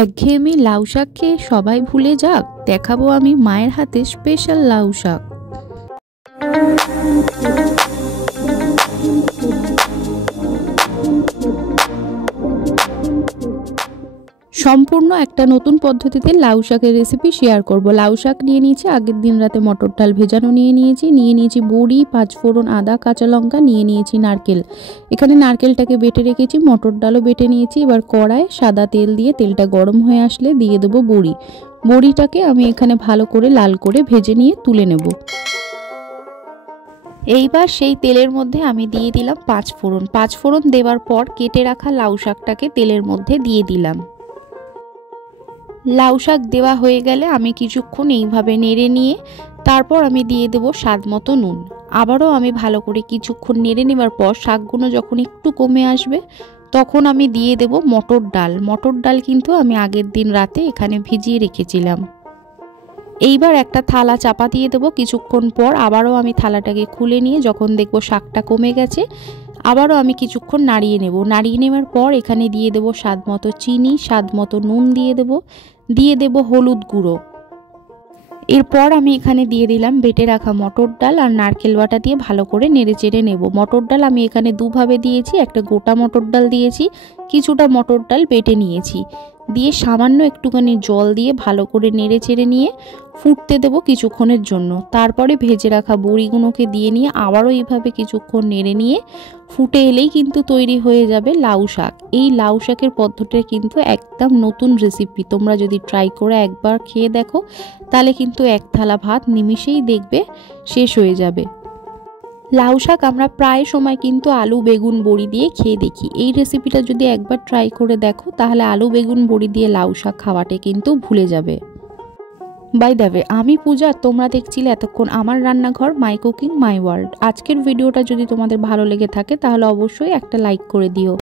একঘেয়েমি লাউ শাক খেয়ে সবাই ভুলে যাক, দেখাবো আমি মায়ের হাতে স্পেশাল লাউ শাক। সম্পূর্ণ একটা নতুন পদ্ধতিতে লাউ শাকের রেসিপি শেয়ার করব। লাউ শাক নিয়ে নিয়েছি, আগের দিন রাতে মটর ডাল ভেজানো নিয়ে নিয়েছি বড়ি, পাঁচফোড়ন, আদা, কাঁচা লঙ্কা, নিয়ে নিয়েছি নারকেল। এখানে নারকেলটাকে বেটে রেখেছি, মটর ডালও বেটে নিয়েছি। এবার কড়ায় সাদা তেল দিয়ে তেলটা গরম হয়ে আসলে দিয়ে দেবো বড়ি। বড়িটাকে আমি এখানে ভালো করে লাল করে ভেজে নিয়ে তুলে নেব। এইবার সেই তেলের মধ্যে আমি দিয়ে দিলাম পাঁচফোড়ন। পাঁচফোড়ন দেওয়ার পর কেটে রাখা লাউ শাকটাকে তেলের মধ্যে দিয়ে দিলাম। লাউ শাক দেওয়া হয়ে গেলে আমি কিছুক্ষণ এইভাবে নেড়ে নিয়ে তারপর আমি দিয়ে দেব স্বাদ মতো নুন। আবারও আমি ভালো করে কিছুক্ষণ নেড়ে নেবার পর শাকগুলো যখন একটু কমে আসবে তখন আমি দিয়ে দেব মটর ডাল। মটর ডাল কিন্তু আমি আগের দিন রাতে এখানে ভিজিয়ে রেখেছিলাম। এইবার একটা থালা চাপা দিয়ে দেবো। কিছুক্ষণ পর আবারও আমি থালাটাকে খুলে নিয়ে যখন দেখব শাকটা কমে গেছে আবারও আমি কিছুক্ষণ নাড়িয়ে নেব। নাড়িয়ে নেওয়ার পর এখানে দিয়ে দেব স্বাদ মতো চিনি, স্বাদ মতো নুন দিয়ে দেব হলুদ গুঁড়ো। এরপর আমি এখানে দিয়ে দিলাম বেটে রাখা মটর ডাল আর নারকেল বাটা দিয়ে ভালো করে নেড়ে চেড়ে নেব। মটর ডাল আমি এখানে দুভাবে দিয়েছি, একটা গোটা মটর ডাল দিয়েছি, কিছুটা মটর ডাল বেটে নিয়েছি, দিয়ে সামান্য একটুখানি জল দিয়ে ভালো করে নেড়ে চেড়ে নিয়ে ফুটতে দেব কিছুক্ষণের জন্য। তারপরে ভেজে রাখা বড়িগুলোকে দিয়ে নিয়ে আবারও এইভাবে কিছুক্ষণ নেড়ে নিয়ে ফুটে এলেই কিন্তু তৈরি হয়ে যাবে লাউ শাক। এই লাউ শাকের পদ্ধতিটা কিন্তু একদম নতুন রেসিপি। তোমরা যদি ট্রাই করে একবার খেয়ে দেখো তাহলে কিন্তু এক থালা ভাত নিমিষেই দেখবে শেষ হয়ে যাবে। লাউ শাক আমরা প্রায় সময় কিন্তু আলু, বেগুন, বড়ি দিয়ে খেয়ে দেখি। এই রেসিপিটা যদি একবার ট্রাই করে দেখো তাহলে আলু, বেগুন, বড়ি দিয়ে লাউ শাক খাওয়াটা কিন্তু ভুলে যাবে। বাই দ্য ওয়ে, আমি পূজা, তোমরা দেখছিলে এতক্ষণ আমার রান্নাঘর, মাই কুকিং মাই ওয়ার্ল্ড। আজকের ভিডিওটা যদি তোমাদের ভালো লেগে থাকে তাহলে অবশ্যই একটা লাইক করে দিও।